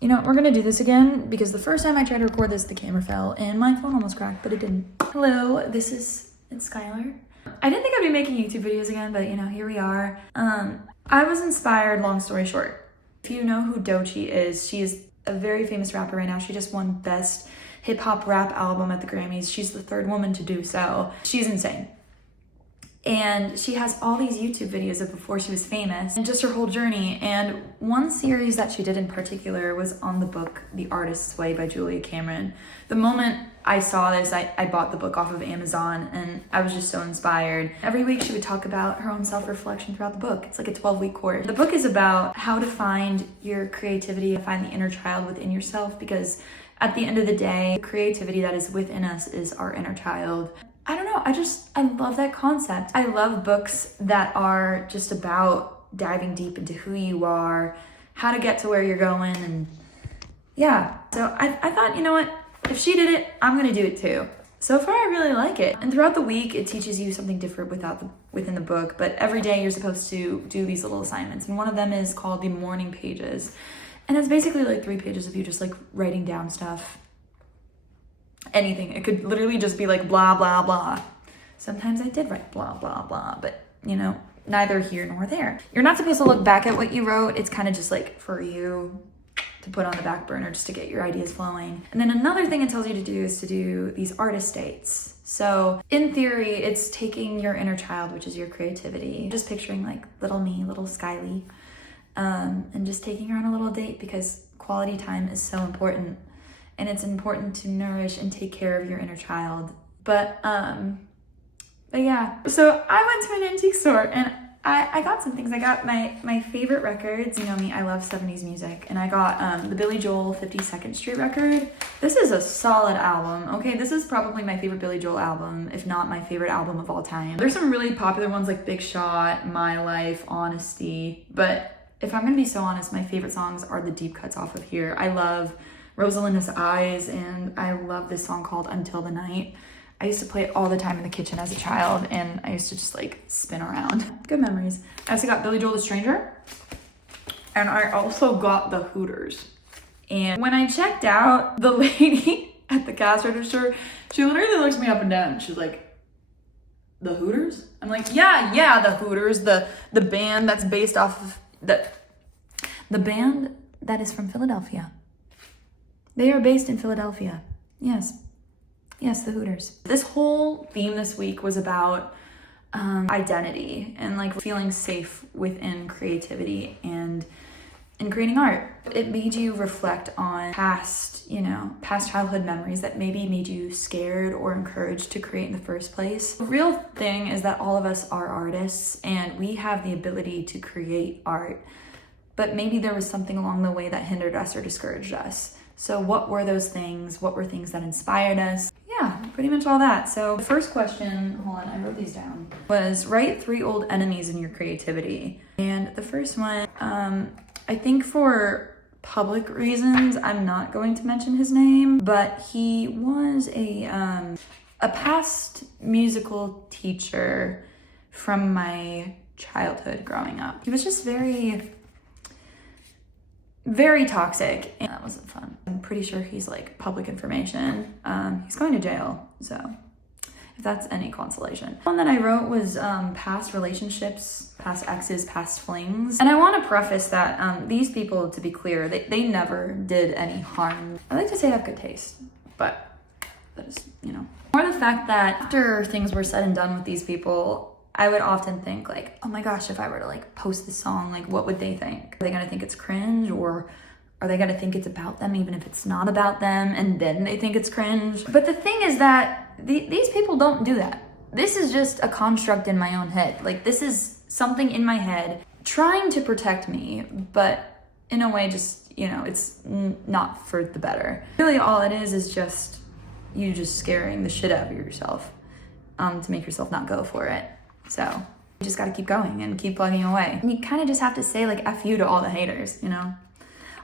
You know, we're gonna do this again because the first time I tried to record this, the camera fell and my phone almost cracked, but it didn't. Hello, it's Skylar. I didn't think I'd be making YouTube videos again, but you know, here we are. I was inspired, long story short. If you know who Doechii is, she is a very famous rapper right now. She just won Best Hip Hop Rap Album at the Grammys. She's the third woman to do so. She's insane. And she has all these YouTube videos of before she was famous and just her whole journey. And one series that she did in particular was on the book, The Artist's Way by Julia Cameron. The moment I saw this, I bought the book off of Amazon and I was just so inspired. Every week she would talk about her own self-reflection throughout the book. It's like a 12-week course. The book is about how to find your creativity, find the inner child within yourself, because at the end of the day, the creativity that is within us is our inner child. I don't know, I love that concept. I love books that are just about diving deep into who you are, how to get to where you're going, and yeah. So I thought, you know what, if she did it, I'm gonna do it too. So far, I really like it. And throughout the week, it teaches you something different within the book, but every day you're supposed to do these little assignments. And one of them is called the morning pages. And it's basically like 3 pages of you just like writing down stuff. Anything. It could literally just be like blah, blah, blah. Sometimes I did write blah, blah, blah, but you know, neither here nor there. You're not supposed to look back at what you wrote. It's kind of just like for you to put on the back burner just to get your ideas flowing. And then another thing it tells you to do is to do these artist dates. So in theory, it's taking your inner child, which is your creativity, just picturing like little me, little Skyly, and just taking her on a little date, because quality time is so important. And it's important to nourish and take care of your inner child. But yeah. So I went to an antique store and I got some things. I got my favorite records. You know me, I love 70s music. And I got the Billy Joel 52nd Street record. This is a solid album. Okay, this is probably my favorite Billy Joel album, if not my favorite album of all time. There's some really popular ones like Big Shot, My Life, Honesty. But if I'm gonna be so honest, my favorite songs are the deep cuts off of here. I love Rosalinda's Eyes, and I love this song called Until the Night. I used to play it all the time in the kitchen as a child, and I used to just like spin around. Good memories. I also got Billy Joel the Stranger, and I also got the Hooters. And when I checked out, the lady at the cash register, she literally looks me up and down. She's like, the Hooters? I'm like, yeah, the Hooters, the band that's based off of, the band that is from Philadelphia. They are based in Philadelphia. Yes, the Hooters. This whole theme this week was about identity and like feeling safe within creativity and in creating art. It made you reflect on past childhood memories that maybe made you scared or encouraged to create in the first place. The real thing is that all of us are artists and we have the ability to create art, but maybe there was something along the way that hindered us or discouraged us. So what were those things? What were things that inspired us? Yeah, pretty much all that. So the first question, hold on, I wrote these down, was write 3 old enemies in your creativity. And the first one, I think for public reasons, I'm not going to mention his name, but he was a past musical teacher from my childhood growing up. He was just very toxic, and that wasn't fun. I'm pretty sure he's like public information. He's going to jail, so if that's any consolation. One that I wrote was past relationships, past exes, past flings. And I want to preface that these people, to be clear, they never did any harm. I like to say I have good taste, but that is, more the fact that after things were said and done with these people, I would often think like, oh my gosh, if I were to like post this song, like what would they think? Are they gonna think it's cringe, or are they gonna think it's about them even if it's not about them and then they think it's cringe? But the thing is that these people don't do that. This is just a construct in my own head. Like this is something in my head trying to protect me, but in a way just, it's not for the better. Really all it is just you just scaring the shit out of yourself to make yourself not go for it. So you just gotta keep going and keep plugging away. And you kind of just have to say like F you to all the haters,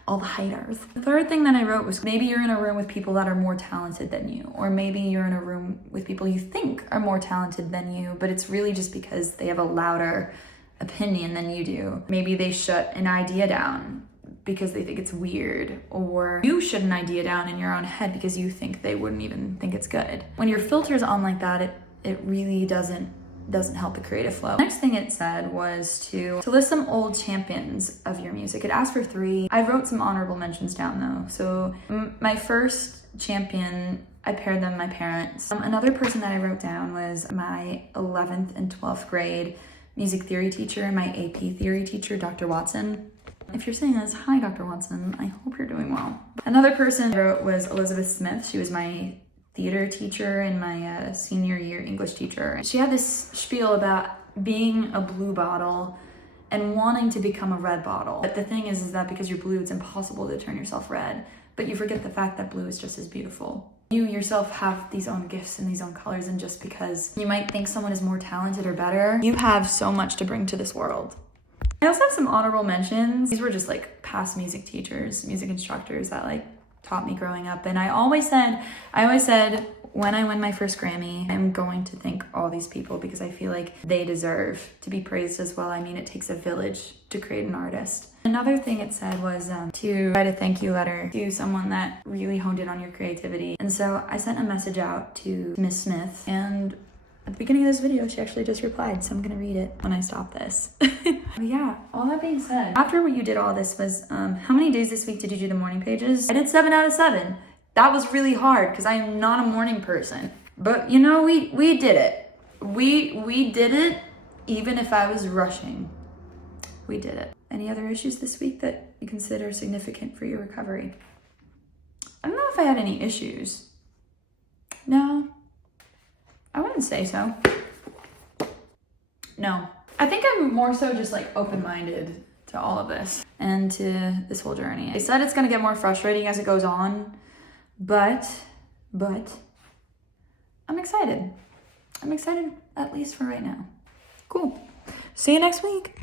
all the haters. The third thing that I wrote was maybe you're in a room with people that are more talented than you, or maybe you're in a room with people you think are more talented than you, but it's really just because they have a louder opinion than you do. Maybe they shut an idea down because they think it's weird, or you shut an idea down in your own head because you think they wouldn't even think it's good. When your filter's on like that, it really doesn't help the creative flow. Next thing it said was to list some old champions of your music. It asked for 3. I wrote some honorable mentions down though. So my first champion, I paired them my parents. Another person that I wrote down was my 11th and 12th grade music theory teacher and my AP theory teacher, Dr. Watson. If you're saying this, hi Dr. Watson, I hope you're doing well. Another person I wrote was Elizabeth Smith. She was my theater teacher and my senior year English teacher. She had this spiel about being a blue bottle and wanting to become a red bottle. But the thing is that because you're blue, it's impossible to turn yourself red. But you forget the fact that blue is just as beautiful. You yourself have these own gifts and these own colors, and just because you might think someone is more talented or better, you have so much to bring to this world. I also have some honorable mentions. These were just like past music teachers, music instructors that like taught me growing up. And I always said when I win my first Grammy, I'm going to thank all these people because I feel like they deserve to be praised as well. I mean, it takes a village to create an artist. Another thing it said was to write a thank you letter to someone that really honed in on your creativity. And so I sent a message out to Miss Smith, and at the beginning of this video, she actually just replied, so I'm gonna read it when I stop this. But yeah, all that being said, after you did all this was, how many days this week did you do the morning pages? I did 7 out of 7. That was really hard because I am not a morning person. But you know, we did it. We did it even if I was rushing. We did it. Any other issues this week that you consider significant for your recovery? I don't know if I had any issues. No, I wouldn't say so. No. I think I'm more so just like open-minded to all of this and to this whole journey. I said it's gonna get more frustrating as it goes on, but I'm excited. I'm excited, at least for right now. Cool. See you next week.